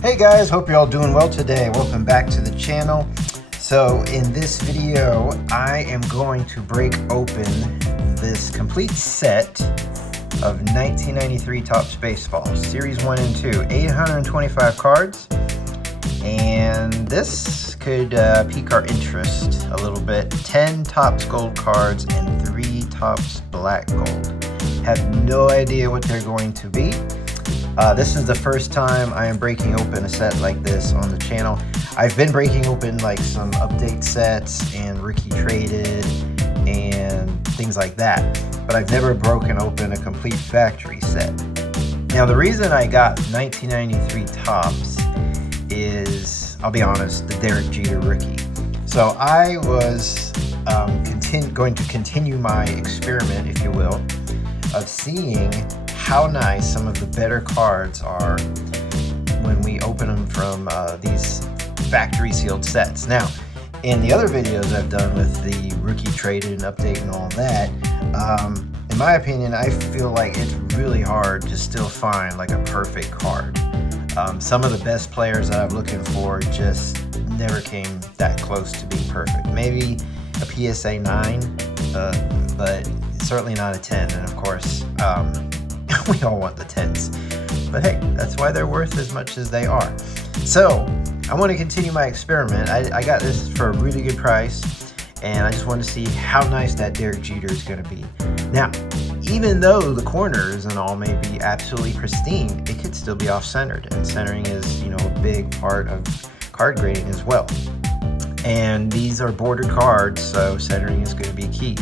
Hey guys, hope you're all doing well today. Welcome back to the channel. So in this video, I am going to break open this complete set of 1993 Topps Baseball, Series 1 and 2, 825 cards. And this could pique our interest a little bit. 10 Topps Gold cards and 3 Topps Black Gold. Have no idea what they're going to be. This is the first time I am breaking open a set like this on the channel. I've been breaking open like some update sets and rookie traded and things like that, but I've never broken open a complete factory set. Now the reason I got 1993 Topps is, I'll be honest, the Derek Jeter rookie. So I was going to continue my experiment, if you will, of seeing how nice some of the better cards are when we open them from these factory sealed sets. Now, in the other videos I've done with the rookie traded and update and all that, in my opinion, I feel like it's really hard to still find like a perfect card. Some of the best players that I'm looking for just never came that close to being perfect. Maybe a PSA 9, but certainly not a 10. And of course, we all want the 10s, but hey, that's why they're worth as much as they are. So I want to continue my experiment. I got this for a really good price, and I just want to see how nice that Derek Jeter is going to be. Now, even though the corners and all may be absolutely pristine, it could still be off-centered, and centering is, you know, a big part of card grading as well. And these are bordered cards, so centering is going to be key.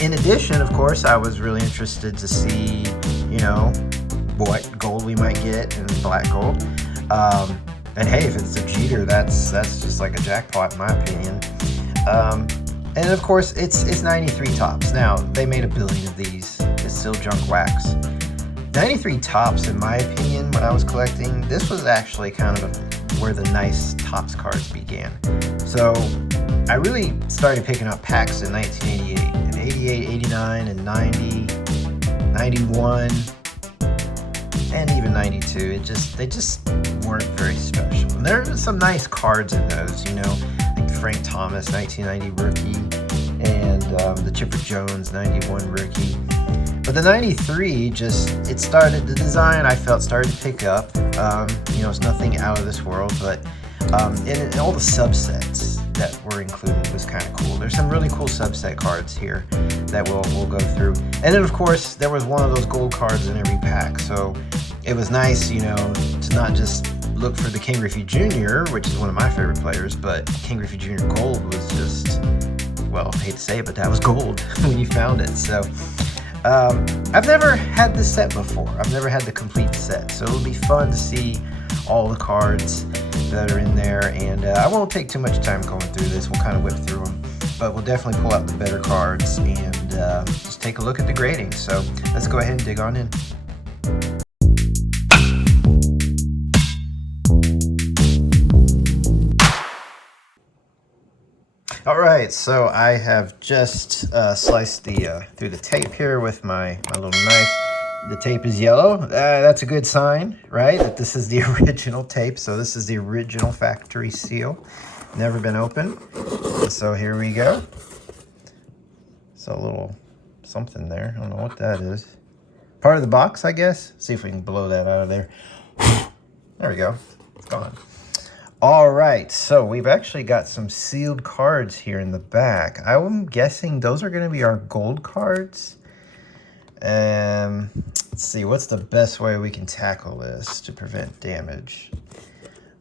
In addition, of course, I was really interested to see, you know, what gold we might get in black gold. And hey, if it's a Jeter, that's just like a jackpot in my opinion. And of course, it's 93 Topps. Now, they made a billion of these. It's still junk wax. 93 Topps, in my opinion, when I was collecting, this was actually kind of where the nice Topps cards began. So I really started picking up packs in 1988, and 88, 89, and 90, 91, and even 92. They just weren't very special. And there are some nice cards in those, you know, like the Frank Thomas 1990 rookie, and the Chipper Jones 91 rookie. But the 93 the design I felt started to pick up. You know, it's nothing out of this world, but and all the subsets that were included was kind of cool. There's some really cool subset cards here that we'll go through. And then of course there was one of those gold cards in every pack, so it was nice, you know, to not just look for the King Griffey Jr., which is one of my favorite players, but King Griffey Jr. gold was just, well, I hate to say it, but that was gold when you found it. So I've never had this set before. I've never had the complete set, so it'll be fun to see all the cards that are in there, and I won't take too much time going through this. We'll kind of whip through them, but we'll definitely pull out the better cards and just take a look at the grading. So let's go ahead and dig on in. All right, so I have just sliced through the tape here with my little knife. The tape is yellow. That's a good sign, right? That this is the original tape. So this is the original factory seal. Never been opened. So here we go. So a little something there. I don't know what that is. Part of the box, I guess. See if we can blow that out of there. There we go. It's gone. All right, so we've actually got some sealed cards here in the back. I'm guessing those are going to be our gold cards. Let's see, what's the best way we can tackle this to prevent damage?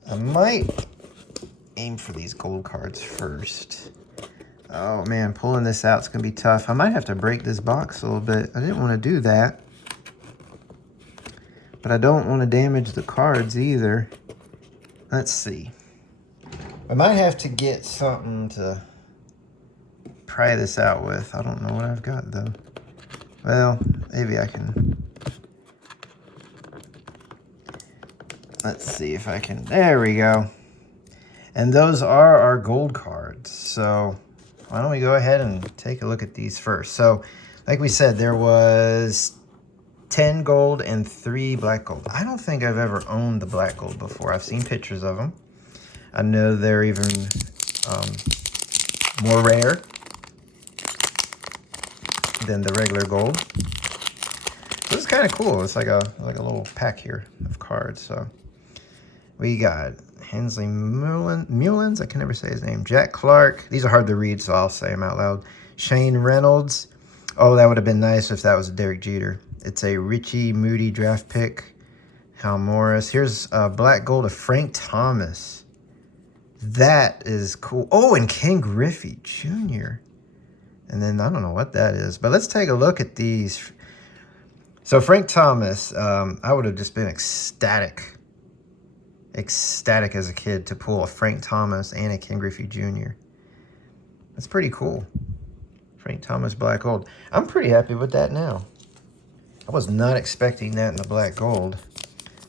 I might aim for these gold cards first. Oh man, pulling this out is going to be tough. I might have to break this box a little bit. I didn't want to do that. But I don't want to damage the cards either. Let's see. I might have to get something to pry this out with. I don't know what I've got though. Well, maybe I can. Let's see if I can. There we go. And those are our gold cards. So why don't we go ahead and take a look at these first. So like we said, there was 10 gold and 3 black gold. I don't think I've ever owned the black gold before. I've seen pictures of them. I know they're even more rare than the regular gold. So this is kind of cool. It's like a little pack here of cards. So we got Hensley Mullins. I can never say his name. Jack Clark. These are hard to read, so I'll say them out loud. Shane Reynolds. Oh, that would have been nice if that was a Derek Jeter. It's a Richie Moody draft pick. Hal Morris. Here's black gold of Frank Thomas. That is cool. Oh, and Ken Griffey Jr. And then I don't know what that is, but let's take a look at these. So Frank Thomas, I would have just been ecstatic as a kid to pull a Frank Thomas and a Ken Griffey Jr. That's pretty cool. Frank Thomas black gold. I'm pretty happy with that now. I was not expecting that in the black gold.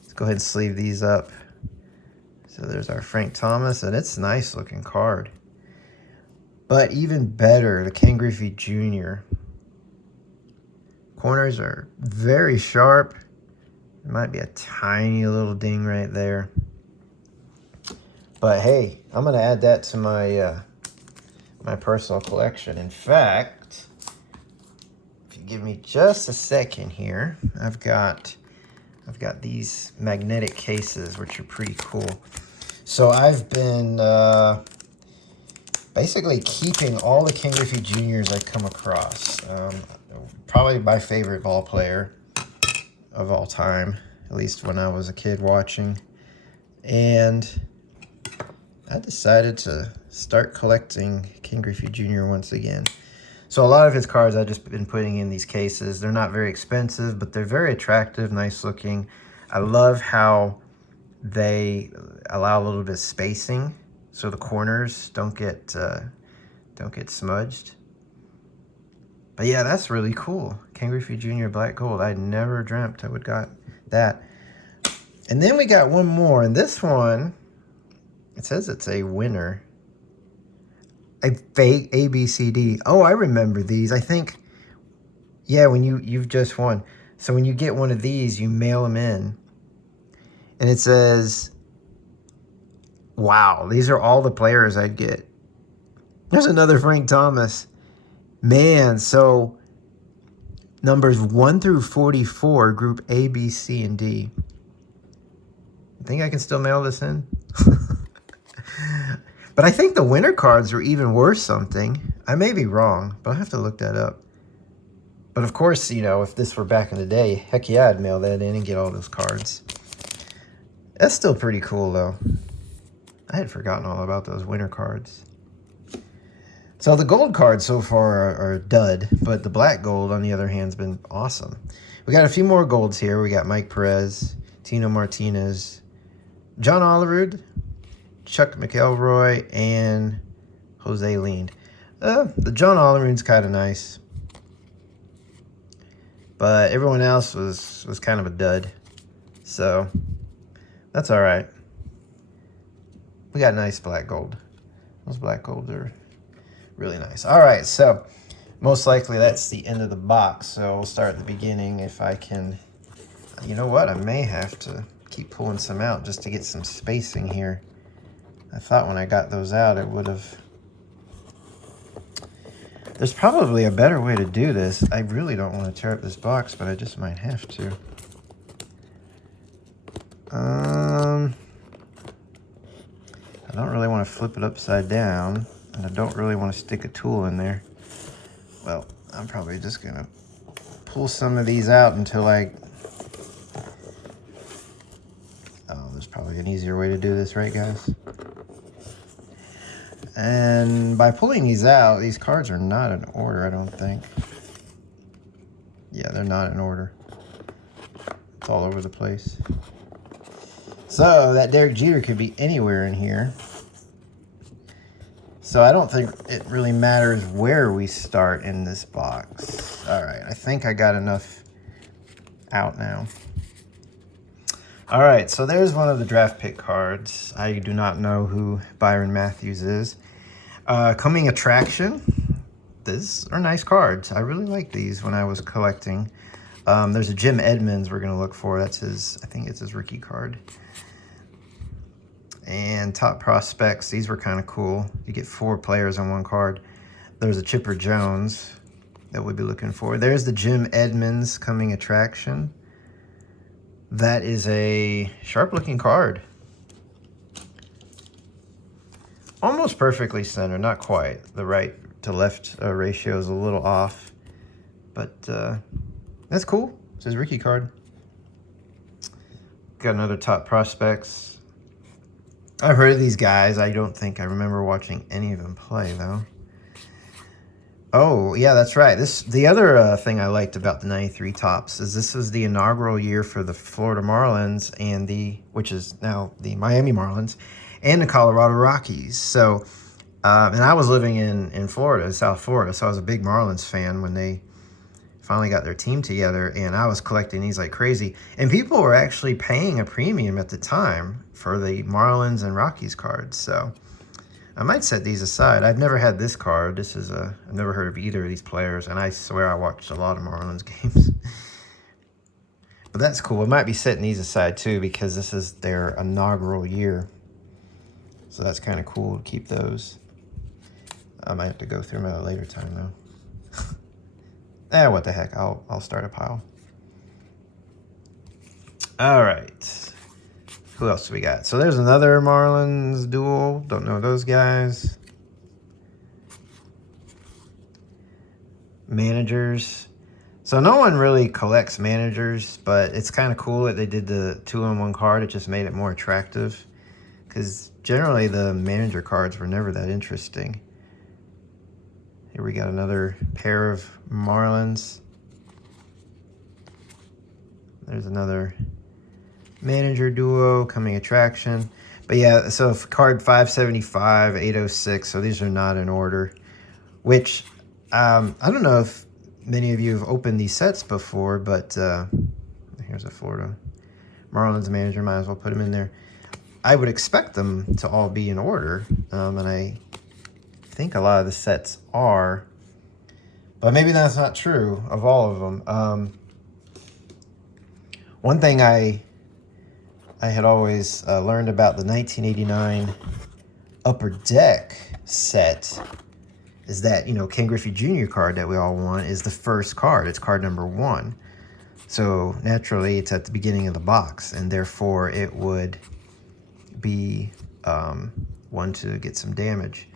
Let's go ahead and sleeve these up. So there's our Frank Thomas, and it's a nice looking card. But even better, the Ken Griffey Jr. Corners are very sharp. There might be a tiny little ding right there. But hey, I'm going to add that to my my personal collection. In fact, if you give me just a second here, I've got these magnetic cases, which are pretty cool. So I've been basically keeping all the Ken Griffey Juniors I come across. Probably my favorite ball player of all time, at least when I was a kid watching. And I decided to start collecting Ken Griffey Jr. once again. So a lot of his cards I've just been putting in these cases. They're not very expensive, but they're very attractive, nice looking. I love how they allow a little bit of spacing so the corners don't get smudged. But yeah, that's really cool. Ken Griffey Jr. black gold. I never dreamt I would got that. And then we got one more, and this one, it says it's a winner. A fake ABCD. Oh, I remember these. I think, yeah, when you've just won. So when you get one of these, you mail them in. And it says, wow, these are all the players I'd get. There's another Frank Thomas. Man, so numbers 1 through 44, group A, B, C, and D. You think I can still mail this in? But I think the winner cards were even worth something. I may be wrong, but I'll have to look that up. But of course, you know, if this were back in the day, heck yeah, I'd mail that in and get all those cards. That's still pretty cool, though. I had forgotten all about those winner cards. So the gold cards so far are a dud, but the black gold, on the other hand, has been awesome. We got a few more golds here. We got Mike Perez, Tino Martinez, John Olerud, Chuck McElroy, and Jose Lind. The John Olerud's kind of nice, but everyone else was kind of a dud. So that's all right. We got nice black gold. Those black golds are really nice. All right, so most likely that's the end of the box. So we'll start at the beginning if I can. You know what? I may have to keep pulling some out just to get some spacing here. I thought when I got those out, it would have. There's probably a better way to do this. I really don't want to tear up this box, but I just might have to. I don't really want to flip it upside down, and I don't really want to stick a tool in there. Well, I'm probably just going to pull some of these out until I... Oh, there's probably an easier way to do this, right, guys? And by pulling these out, these cards are not in order, I don't think. Yeah, they're not in order. It's all over the place. So that Derek Jeter could be anywhere in here. So I don't think it really matters where we start in this box. All right, I think I got enough out now. All right, so there's one of the draft pick cards. I do not know who Byron Matthews is. Coming Attraction. These are nice cards. I really like these when I was collecting. There's a Jim Edmonds we're going to look for. That's his, I think it's his rookie card. And top prospects, these were kind of cool. You get 4 players on one card. There's a Chipper Jones that we'll be looking for. There's the Jim Edmonds coming attraction. That is a sharp-looking card. Almost perfectly centered, not quite. The right to left ratio is a little off, but that's cool. It's his rookie card. Got another top prospects. I've heard of these guys. I don't think I remember watching any of them play, though. Oh, yeah, that's right. The other thing I liked about the 93 Topps is this is the inaugural year for the Florida Marlins and which is now the Miami Marlins and the Colorado Rockies. So, and I was living in Florida, South Florida, so I was a big Marlins fan when they finally got their team together, and I was collecting these like crazy. And people were actually paying a premium at the time for the Marlins and Rockies cards, so I might set these aside. I've never had this card. I've never heard of either of these players, and I swear I watched a lot of Marlins games. But that's cool. I might be setting these aside too because this is their inaugural year. So that's kind of cool to keep those. I might have to go through them at a later time though. What the heck? I'll start a pile. All right. Who else do we got? So there's another Marlins duel. Don't know those guys. Managers. So no one really collects managers, but it's kind of cool that they did the 2-in-1 card. It just made it more attractive because generally the manager cards were never that interesting. Here we got another pair of Marlins. There's another manager duo coming attraction. But yeah, so card 575, 806, so these are not in order, which I don't know if many of you have opened these sets before, but here's a Florida Marlins manager. Might as well put them in there. I would expect them to all be in order, and I think a lot of the sets are, but maybe that's not true of all of them. One thing I had always learned about the 1989 Upper Deck set is that, you know, Ken Griffey Jr. card that we all want is the first card. It's card number 1. So naturally it's at the beginning of the box, and therefore it would be one to get some damage.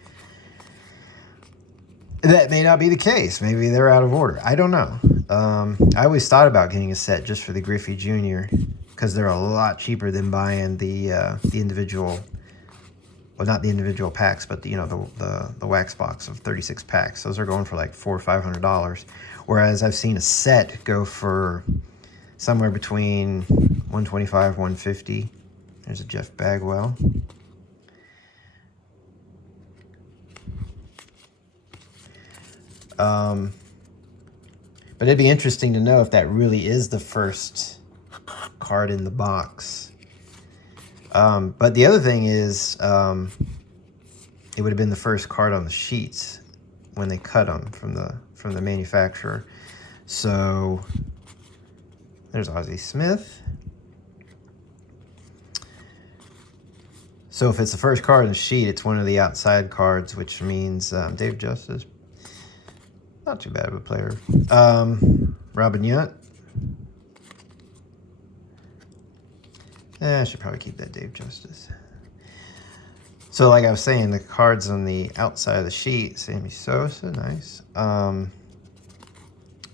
That may not be the case. Maybe they're out of order. I don't know. I always thought about getting a set just for the Griffey Jr. because they're a lot cheaper than buying the individual, well, not the individual packs, but the wax box of 36 packs. Those are going for like $400 or $500, whereas I've seen a set go for somewhere between $125, $150. There's a Jeff Bagwell. But it'd be interesting to know if that really is the first card in the box. But the other thing is, it would have been the first card on the sheets when they cut them from the manufacturer. So there's Ozzie Smith. So if it's the first card on the sheet, it's one of the outside cards, which means Dave Justice. Not too bad of a player. Robin Yount. I should probably keep that Dave Justice. So like I was saying, the cards on the outside of the sheet, Sammy Sosa, nice.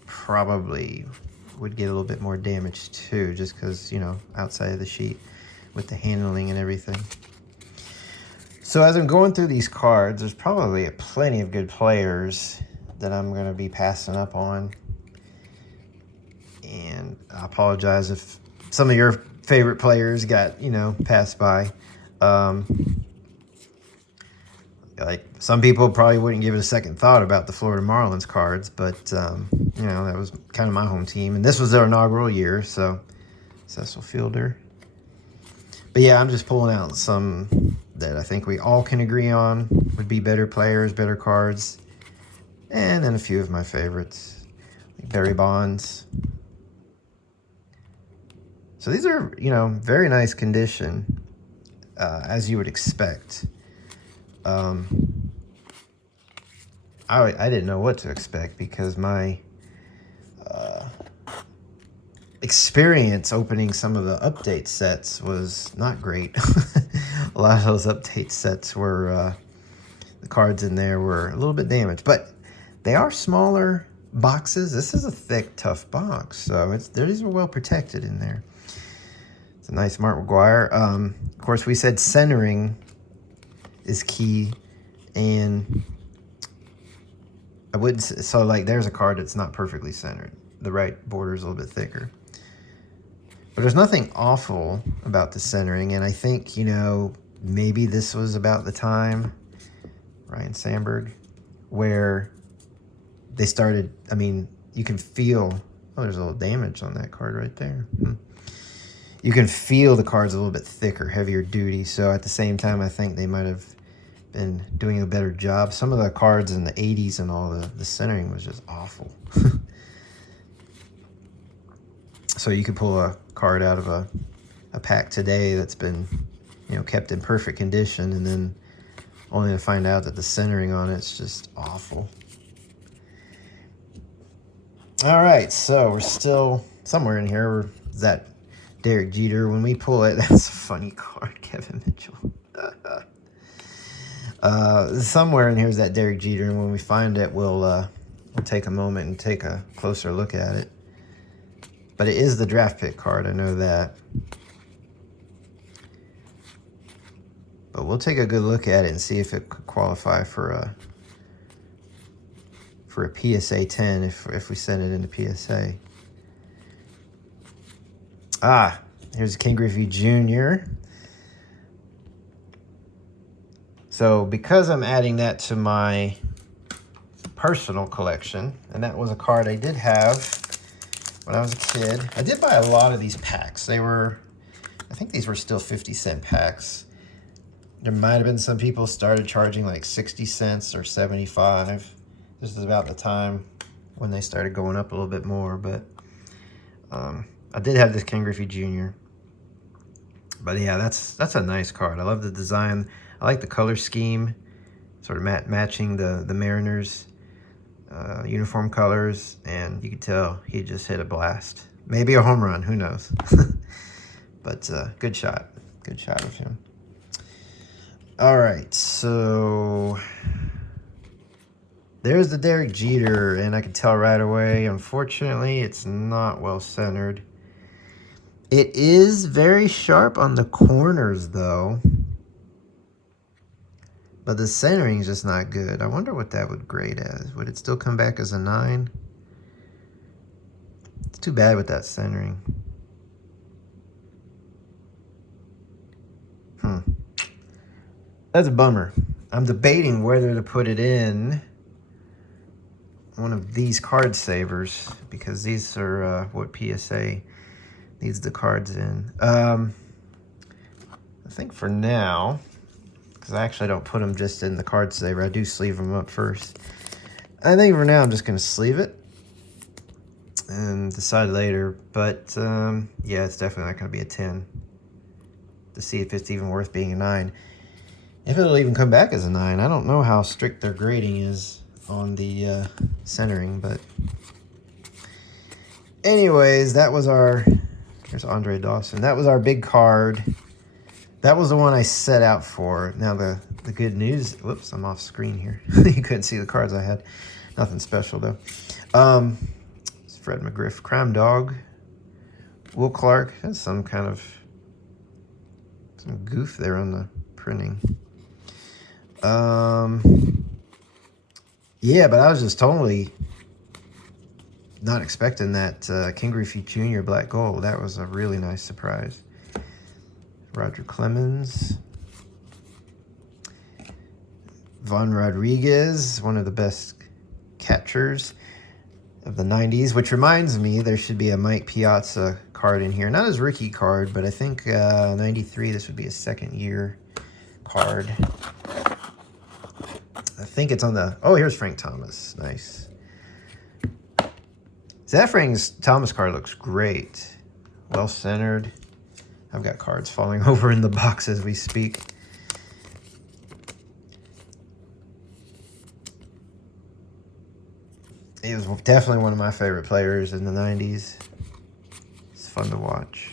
Probably would get a little bit more damage too, just because, you know, outside of the sheet with the handling and everything. So as I'm going through these cards, there's probably plenty of good players that I'm going to be passing up on. And I apologize if some of your favorite players got, you know, passed by. Like some people probably wouldn't give it a second thought about the Florida Marlins cards, but you know, that was kind of my home team, and this was their inaugural year. So Cecil Fielder. But yeah, I'm just pulling out some that I think we all can agree on would be better players, better cards, and then a few of my favorites, like Barry Bonds. So these are, you know, very nice condition, as you would expect. I didn't know what to expect because my experience opening some of the update sets was not great. A lot of those update sets were, the cards in there were a little bit damaged, but they are smaller boxes. This is a thick, tough box, so these are well protected in there. It's a nice Mark McGuire. Of course, we said centering is key, and I wouldn't, so like there's a card that's not perfectly centered. The right border is a little bit thicker. But there's nothing awful about the centering, and I think, you know, maybe this was about the time, Ryan Sandberg, where they started, I mean, you can feel, oh, there's a little damage on that card right there. You can feel the card's a little bit thicker, heavier duty, so at the same time, I think they might have been doing a better job. Some of the cards in the 80s and all, the centering was just awful. So you could pull a card out of a pack today that's been, you know, kept in perfect condition, and then only to find out that the centering on it's just awful. All right, so we're still somewhere in here. That Derek Jeter, when we pull it, that's a funny card, Kevin Mitchell. Somewhere in here is that Derek Jeter, and when we find it, we'll take a moment and take a closer look at it. But it is the draft pick card, I know that. But we'll take a good look at it and see if it could qualify for a PSA 10 if we send it into PSA. Here's King Griffey Jr. So because I'm adding that to my personal collection, and that was a card I did have when I was a kid. I did buy a lot of these packs. They were, I think these were still 50-cent packs. There might have been some people started charging like 60 cents or 75. This is about the time when they started going up a little bit more, but I did have this King Griffey Jr. But yeah, that's a nice card. I love the design. I like the color scheme, sort of matching the Mariners uniform colors, and you can tell he just hit a blast. Maybe a home run, who knows? But good shot of him. All right, so there's the Derek Jeter, and I can tell right away, unfortunately, it's not well centered. It is very sharp on the corners, though. But the centering is just not good. I wonder what that would grade as. Would it still come back as a 9? It's too bad with that centering. That's a bummer. I'm debating whether to put it in one of these card savers, because these are what PSA needs the cards in. I think for now, because I actually don't put them just in the card saver. I do sleeve them up first. I think for now I'm just going to sleeve it and decide later. But yeah, it's definitely not going to be a 10 to see if it's even worth being a 9. If it'll even come back as a 9. I don't know how strict their grading is on the centering, but anyways, that was our, here's Andre Dawson. That was our big card. That was the one I set out for. Now the good news, whoops, I'm off screen here. You couldn't see the cards I had. Nothing special though. It's Fred McGriff, Crime Dog, Will Clark. Has some kind of some goof there on the printing. Yeah, but I was just totally not expecting that King Griffey Jr. Black Gold. That was a really nice surprise. Roger Clemens. Von Rodriguez, one of the best catchers of the 90s, which reminds me there should be a Mike Piazza card in here. Not his rookie card, but I think 93, this would be a second year card. I think it's on the, oh, here's Frank Thomas. Nice. That Frank Thomas card looks great. well centered. I've got cards falling over in the box as we speak. He was definitely one of my favorite players in the 90s. It's fun to watch.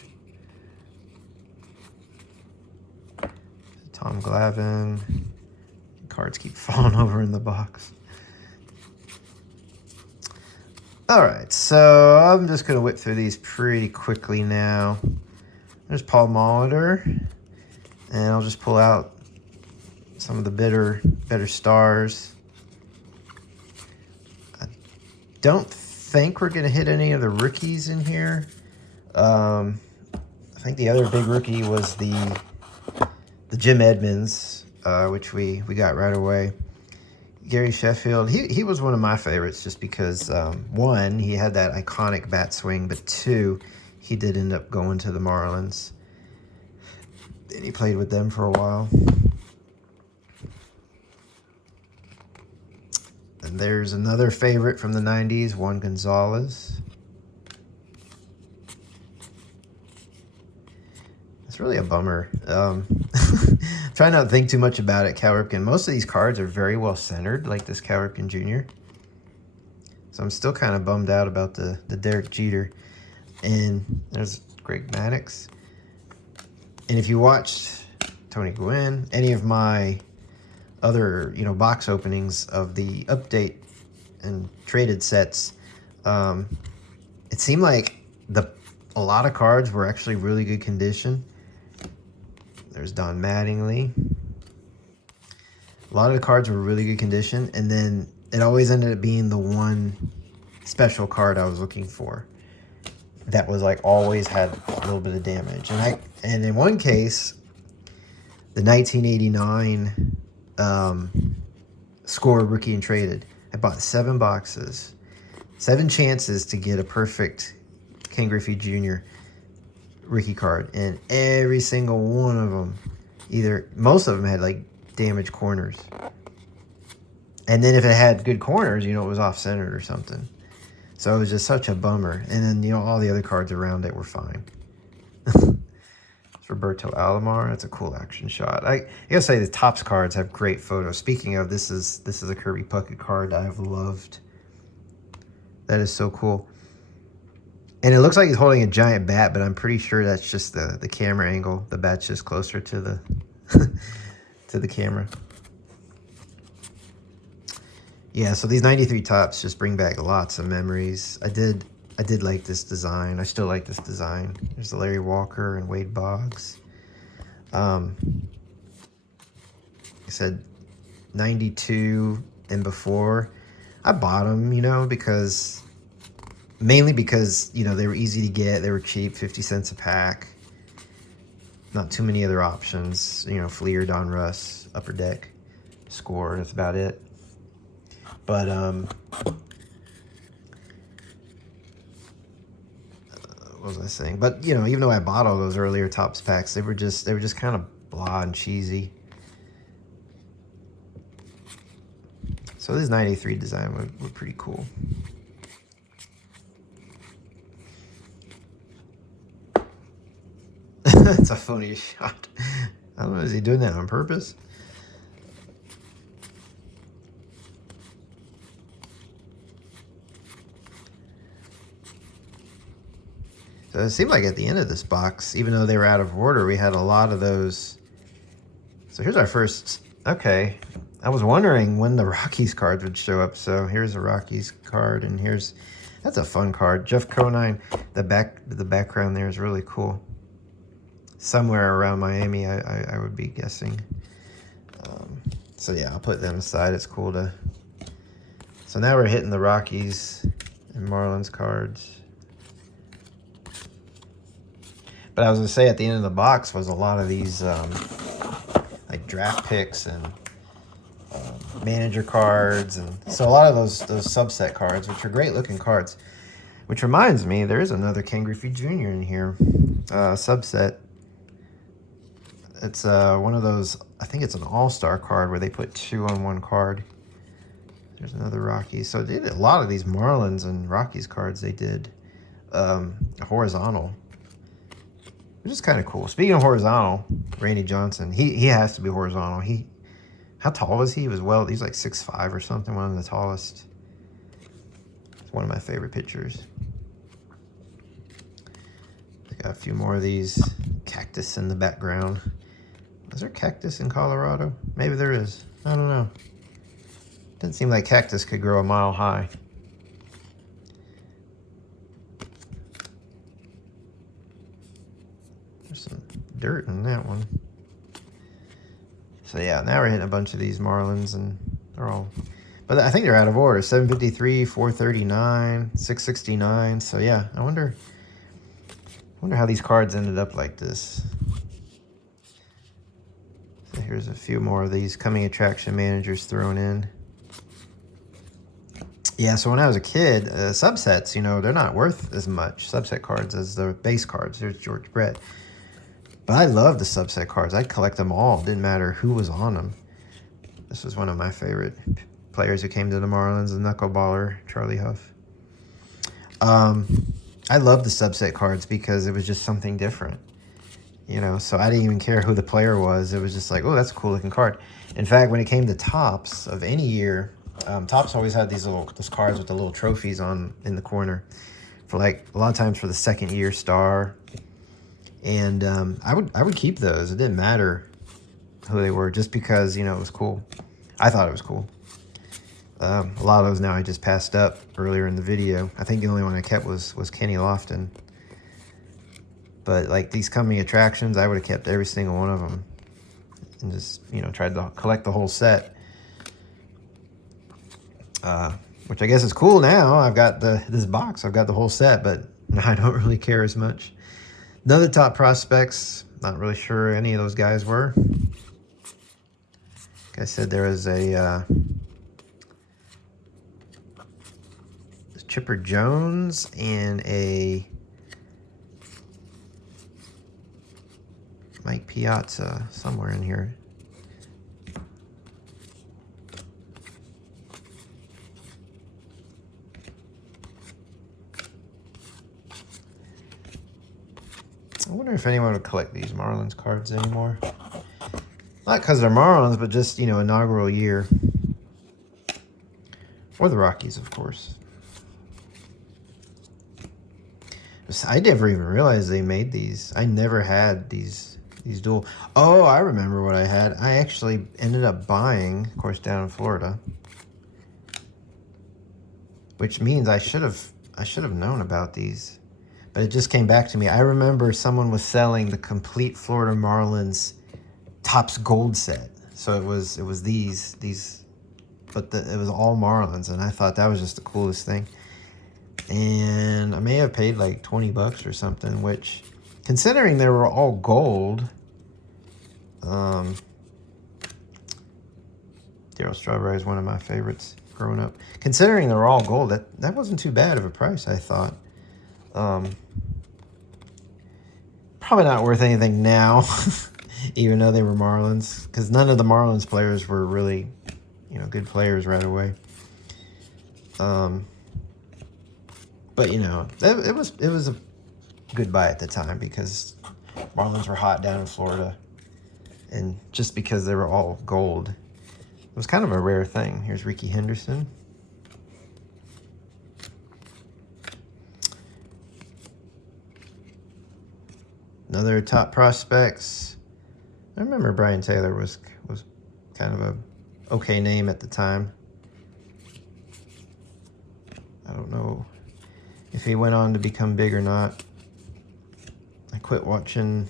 Tom Glavine. Cards keep falling over in the box. All right, so I'm just going to whip through these pretty quickly now. There's Paul Molitor, and I'll just pull out some of the better stars. I don't think we're going to hit any of the rookies in here. I think the other big rookie was the Jim Edmonds, which we got right away. Gary Sheffield, he was one of my favorites just because, one, he had that iconic bat swing, but two, he did end up going to the Marlins. And he played with them for a while. And there's another favorite from the 90s, Juan Gonzalez. It's really a bummer. Try not to think too much about it, Cal Ripken. Most of these cards are very well centered, like this Cal Ripken Jr. So I'm still kind of bummed out about the Derek Jeter. And there's Greg Maddux. And if you watched Tony Gwynn, any of my other, box openings of the update and traded sets, it seemed like a lot of cards were actually really good condition. There's Don Mattingly. A lot of the cards were really good condition, and then it always ended up being the one special card I was looking for that was like always had a little bit of damage. And in one case, the 1989 score rookie and traded. I bought 7 boxes, 7 chances to get a perfect Ken Griffey Jr. rookie card, and every single one of them, most of them had like damaged corners. And then if it had good corners, it was off-centered or something. So it was just such a bummer. And then, all the other cards around it were fine. It's Roberto Alomar. That's a cool action shot. I gotta say the Topps cards have great photos. Speaking of, this is a Kirby Puckett card I've loved. That is so cool. And it looks like he's holding a giant bat, but I'm pretty sure that's just the camera angle. The bat's just closer to the to the camera. Yeah, so these 93 Topps just bring back lots of memories. I did like this design. I still like this design. There's the Larry Walker and Wade Boggs. I said 92 and before. I bought them, mainly because, they were easy to get. They were cheap, 50 cents a pack. Not too many other options. Fleer, Don Russ, Upper Deck, Score. That's about it. But what was I saying? But even though I bought all those earlier Topps packs, they were just kind of blah and cheesy. So this 93 design were pretty cool. That's a funny shot. I don't know, is he doing that on purpose? So it seemed like at the end of this box, even though they were out of order, we had a lot of those. So here's our first. Okay, I was wondering when the Rockies cards would show up. So here's a Rockies card, and that's a fun card. Jeff Conine. The background there is really cool. Somewhere around Miami, I would be guessing. So yeah, I'll put them aside. It's cool to. So now we're hitting the Rockies and Marlins cards. But I was going to say at the end of the box was a lot of these like draft picks and manager cards, and so a lot of those subset cards, which are great looking cards. Which reminds me, there is another Ken Griffey Jr. in here, subset. It's one of those. I think it's an all-star card where they put 2 on 1 card. There's another Rockies. So they did a lot of these Marlins and Rockies cards. They did horizontal. which is kind of cool. Speaking of horizontal, Randy Johnson, he has to be horizontal. How tall was he? He's like 6'5" or something, one of the tallest. It's one of my favorite pictures. I got a few more of these. Cactus in the background. Is there cactus in Colorado? Maybe there is. I don't know. Doesn't seem like cactus could grow a mile high. There's some dirt in that one. So yeah, now we're hitting a bunch of these Marlins, and they're all, but I think they're out of order. 753, 439, 669. So yeah, I wonder how these cards ended up like this. So here's a few more of these coming attraction managers thrown in. Yeah, so when I was a kid, subsets, you know, they're not worth as much, subset cards, as the base cards. There's George Brett. But I love the subset cards. I'd collect them all. Didn't matter who was on them. This was one of my favorite players who came to the Marlins, the knuckleballer, Charlie Huff. I love the subset cards because it was just something different. You know, so I didn't even care who the player was. It was just like, oh, that's a cool looking card. In fact, when it came to Topps of any year, Topps always had those cards with the little trophies on in the corner for, like, a lot of times for the second year star. And I would keep those. It didn't matter who they were, just because, you know, it was cool. I thought it was cool. A lot of those now I just passed up earlier in the video. I think the only one I kept was Kenny Lofton. But like these coming attractions, I would have kept every single one of them and just, you know, tried to collect the whole set. Which I guess is cool now. I've got this box. I've got the whole set, but I don't really care as much. Another top prospects, not really sure any of those guys were. Like I said, there was a Chipper Jones and a Mike Piazza somewhere in here. I wonder if anyone would collect these Marlins cards anymore. Not because they're Marlins, but just, you know, inaugural year. Or the Rockies, of course. I never even realized they made these. I never had these dual. Oh, I remember what I had. I actually ended up buying, of course, down in Florida. Which means I should have known about these. But it just came back to me. I remember someone was selling the complete Florida Marlins Topps Gold set. So it was these, but it was all Marlins, and I thought that was just the coolest thing. And I may have paid like 20 bucks or something, which, considering they were all gold, Daryl Strawberry is one of my favorites growing up. Considering they were all gold, that wasn't too bad of a price, I thought. Probably not worth anything now, even though they were Marlins, because none of the Marlins players were really, you know, good players right away. But, you know, it was a good buy at the time, because Marlins were hot down in Florida, and just because they were all gold, it was kind of a rare thing. Here's Ricky Henderson. Another top prospects. I remember Brian Taylor was kind of a okay name at the time. I don't know if he went on to become big or not. I quit watching,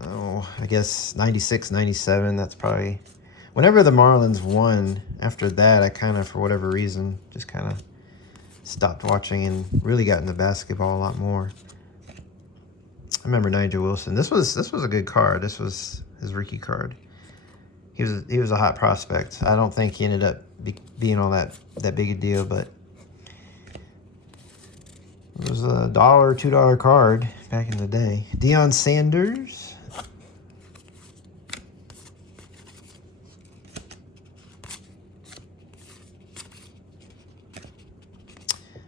I guess 96, 97. That's probably whenever the Marlins won. After that, I kind of, for whatever reason, just kind of stopped watching and really got into basketball a lot more. I remember Nigel Wilson. This was a good card. This was his rookie card. He was a hot prospect. I don't think he ended up being all that big a deal, but it was a $1, $2 card back in the day. Deion Sanders.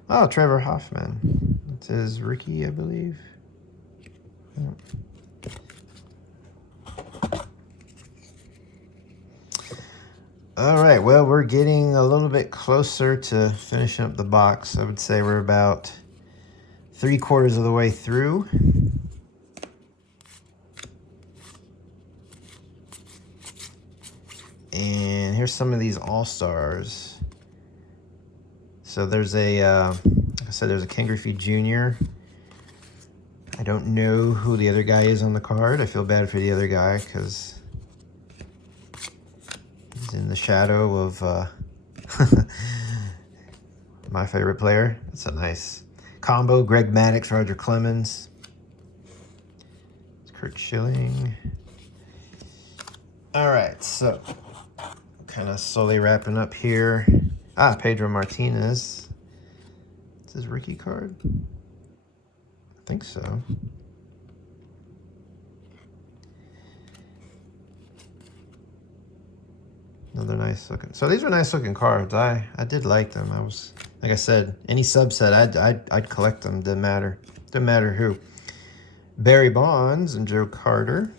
Oh, Trevor Hoffman. That's his rookie, I believe. All right, well, we're getting a little bit closer to finishing up the box. I would say we're about 3/4 of the way through. And here's some of these All-Stars. So there's a, like I said, there's a Ken Griffey Jr. I don't know who the other guy is on the card. I feel bad for the other guy because he's in the shadow of my favorite player. That's a nice combo. Greg Maddux, Roger Clemens. It's Kurt Schilling. All right, so kind of slowly wrapping up here. Pedro Martinez. Is his rookie card? I think so. Another nice looking. So these are nice looking cards. I did like them. I was, like I said, any subset I'd collect them. Didn't matter who. Barry Bonds and Joe Carter.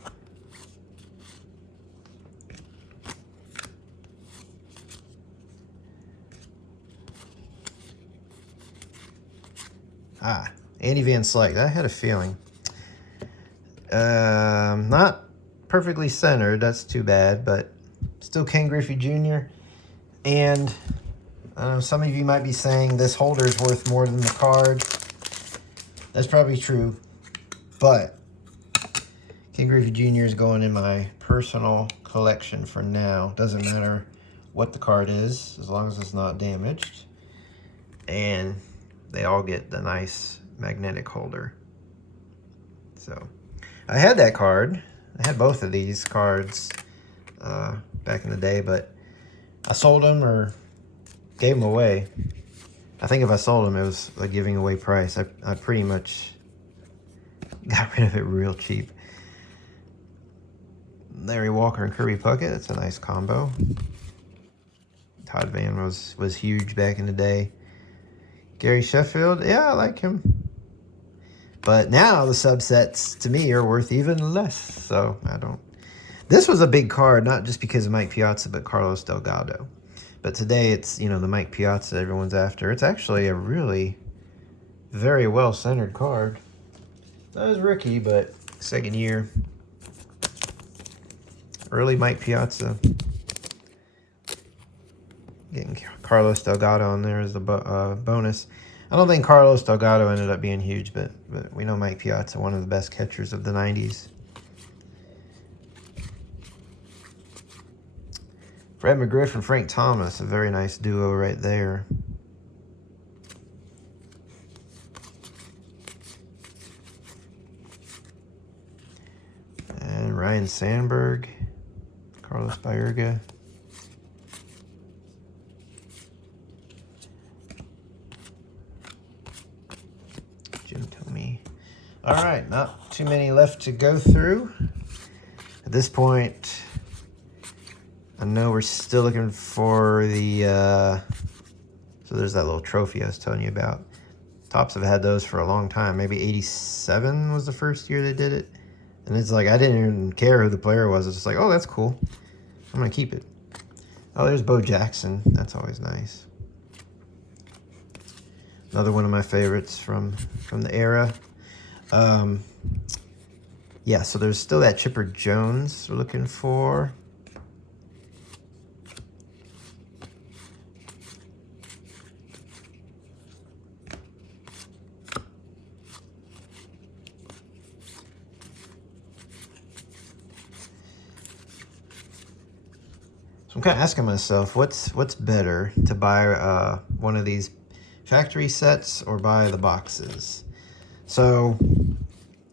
Andy Van Slyke. I had a feeling. Not perfectly centered. That's too bad, but still Ken Griffey Jr. And some of you might be saying this holder is worth more than the card. That's probably true, but Ken Griffey Jr. is going in my personal collection for now. Doesn't matter what the card is, as long as it's not damaged. And they all get the nice magnetic holder. So I had that card. I had both of these cards back in the day, but I sold them or gave them away. I think if I sold them, it was a giving away price. I pretty much got rid of it real cheap. Larry Walker and Kirby Puckett. It's a nice combo. Todd Van was huge back in the day. Gary Sheffield, yeah, I like him. But now the subsets to me are worth even less. So I don't. This was a big card, not just because of Mike Piazza, but Carlos Delgado. But today it's, the Mike Piazza everyone's after. It's actually a really very well-centered card. Not his rookie, but second year. Early Mike Piazza. Getting Carlos Delgado on there as a bonus. I don't think Carlos Delgado ended up being huge, but we know Mike Piazza, one of the best catchers of the 90s. Fred McGriff and Frank Thomas, a very nice duo right there. And Ryan Sandberg, Carlos Baerga. Jim Thome. All right, not too many left to go through. At this point, I know we're still looking for the, so there's that little trophy I was telling you about. Topps have had those for a long time. Maybe 87 was the first year they did it. And it's like, I didn't even care who the player was. It's just like, oh, that's cool. I'm going to keep it. Oh, there's Bo Jackson. That's always nice. Another one of my favorites from the era. Yeah, so there's still that Chipper Jones we're looking for. So I'm kind of asking myself, what's better, to buy one of these factory sets or buy the boxes? So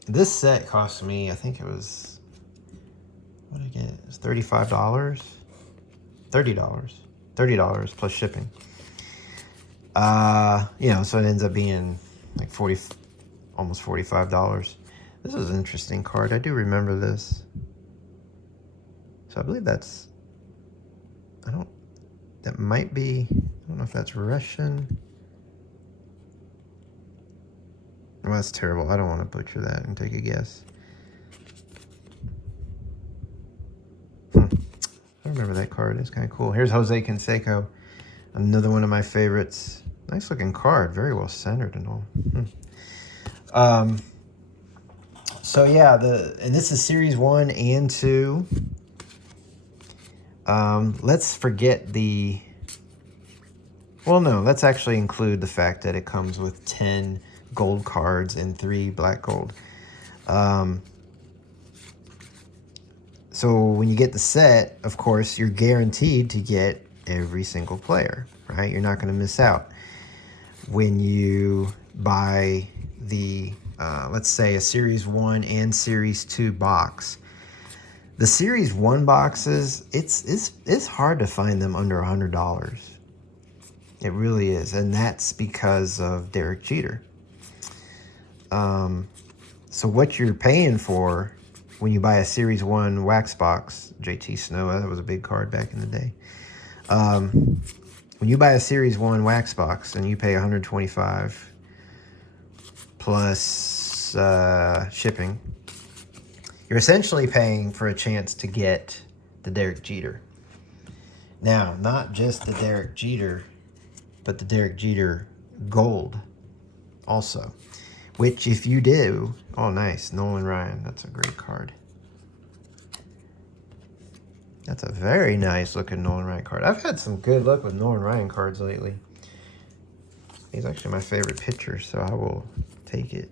this set cost me, I think it was, what did I get? It was $35, $30 plus shipping. So it ends up being like almost $45. This is an interesting card. I do remember this. So I believe that's, that might be, I don't know if that's Russian. Well, that's terrible. I don't want to butcher that and take a guess. remember that card. It's kind of cool. Here's Jose Canseco, another one of my favorites. Nice looking card, very well centered and all. So yeah, and this is Series 1 and 2. Let's forget the... Well, no, let's actually include the fact that it comes with 10 gold cards and 3 black gold. So when you get the set, of course, you're guaranteed to get every single player, right? You're not going to miss out. When you buy the, let's say, a Series 1 and Series 2 box, the Series 1 boxes, it's hard to find them under $100. It really is, and that's because of Derek Jeter. So what you're paying for when you buy a Series 1 wax box, JT Snow, that was a big card back in the day. When you buy a Series 1 wax box and you pay $125 plus shipping, you're essentially paying for a chance to get the Derek Jeter. Now, not just the Derek Jeter, but the Derek Jeter Gold also. Which, if you do... Oh, nice. Nolan Ryan. That's a great card. That's a very nice looking Nolan Ryan card. I've had some good luck with Nolan Ryan cards lately. He's actually my favorite pitcher, so I will take it.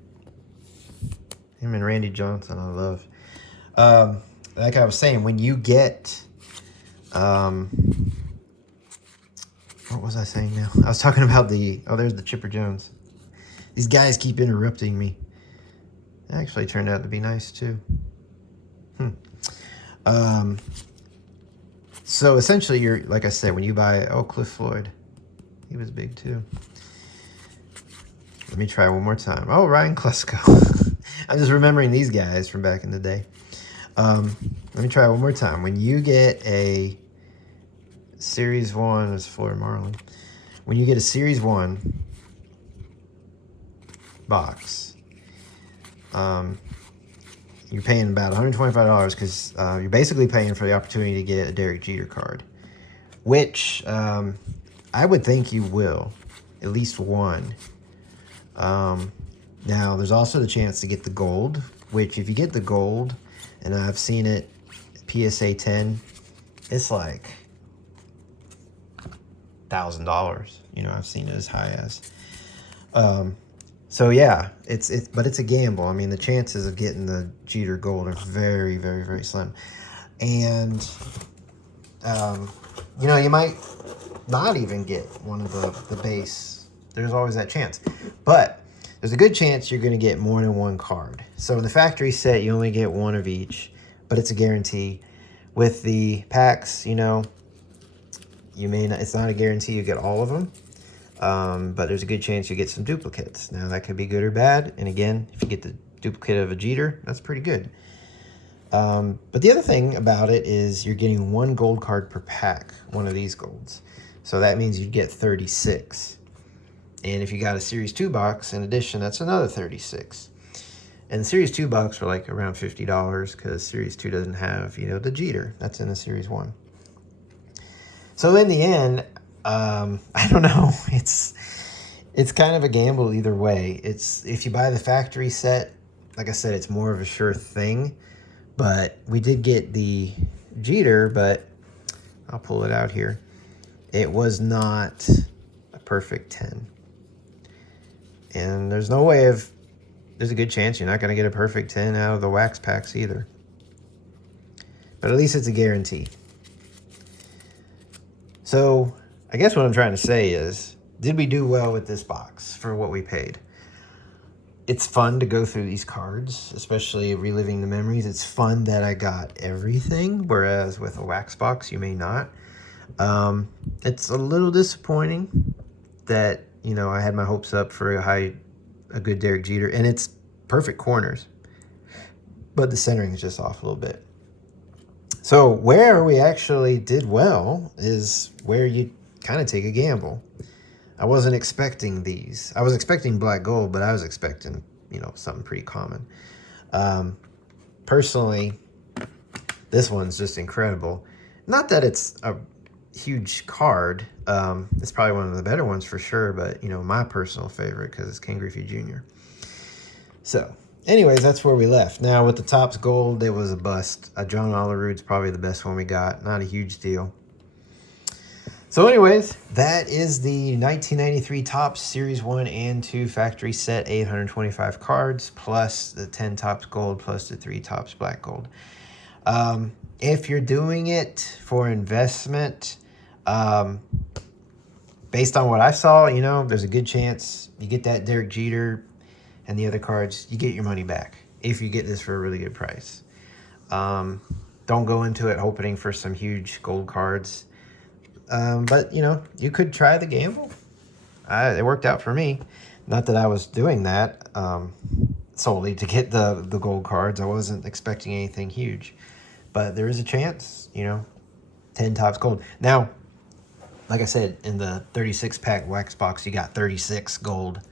Him and Randy Johnson, I love. Like I was saying, when you get... what was I saying now? I was talking about the... Oh, there's the Chipper Jones. These guys keep interrupting me. It actually turned out to be nice, too. So, essentially, you're... Like I said, when you buy... Oh, Cliff Floyd. He was big, too. Let me try one more time. Oh, Ryan Klesko. I'm just remembering these guys from back in the day. Let me try one more time. When you get a Series 1... It's Florida Marlin. When you get a Series 1... box, you're paying about $125 because you're basically paying for the opportunity to get a Derek Jeter card, which I would think you will, at least one. Now, there's also the chance to get the gold, which if you get the gold, and I've seen it, PSA 10, it's like $1,000. You know, I've seen it as high as. So yeah, but it's a gamble. I mean, the chances of getting the Jeter Gold are very, very, very slim. And, you know, you might not even get one of the base. There's always that chance. But there's a good chance you're going to get more than one card. So in the factory set, you only get one of each, but it's a guarantee. With the packs, you know, you may not, it's not a guarantee you get all of them. But there's a good chance you get some duplicates. Now, that could be good or bad. And again, if you get the duplicate of a Jeter, that's pretty good. But the other thing about it is you're getting one gold card per pack, one of these golds. So that means you'd get 36. And if you got a Series 2 box, in addition, that's another 36. And the Series 2 box are like around $50 because Series 2 doesn't have, you know, the Jeter. That's in the Series 1. So in the end, I don't know. It's kind of a gamble either way. It's if you buy the factory set, like I said, it's more of a sure thing. But we did get the Jeter, but I'll pull it out here. It was not a perfect 10. And there's no way of... There's a good chance you're not going to get a perfect 10 out of the wax packs either. But at least it's a guarantee. So, I guess what I'm trying to say is, did we do well with this box for what we paid? It's fun to go through these cards, especially reliving the memories. It's fun that I got everything, whereas with a wax box, you may not. It's a little disappointing that, you know, I had my hopes up for a good Derek Jeter, and it's perfect corners, but the centering is just off a little bit. So where we actually did well is where you kind of take a gamble. I wasn't expecting these. I was expecting black gold, but I was expecting, you know, something pretty common. Personally, this one's just incredible. Not that it's a huge card. It's probably one of the better ones for sure, but, you know, my personal favorite because it's Ken Griffey Jr. So, anyways, that's where we left. Now, with the Topps Gold, it was a bust. John Olerud's probably the best one we got. Not a huge deal. So, anyways, that is the 1993 Topps Series 1 and 2 factory set, 825 cards, plus the 10 Topps Gold, plus the 3 Topps Black Gold. If you're doing it for investment, based on what I saw, you know, there's a good chance you get that Derek Jeter and the other cards, you get your money back if you get this for a really good price. Don't go into it hoping for some huge gold cards. But, you know, you could try the gamble. It worked out for me. Not that I was doing that solely to get the gold cards. I wasn't expecting anything huge. But there is a chance, you know, 10 Topps Gold. Now, like I said, in the 36-pack wax box, you got 36 gold.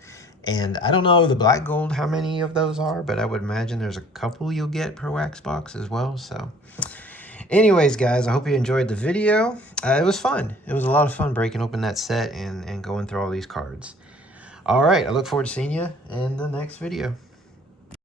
And I don't know the black gold, how many of those are, but I would imagine there's a couple you'll get per wax box as well. So, anyways, guys, I hope you enjoyed the video. It was fun. It was a lot of fun breaking open that set and going through all these cards. All right, I look forward to seeing you in the next video.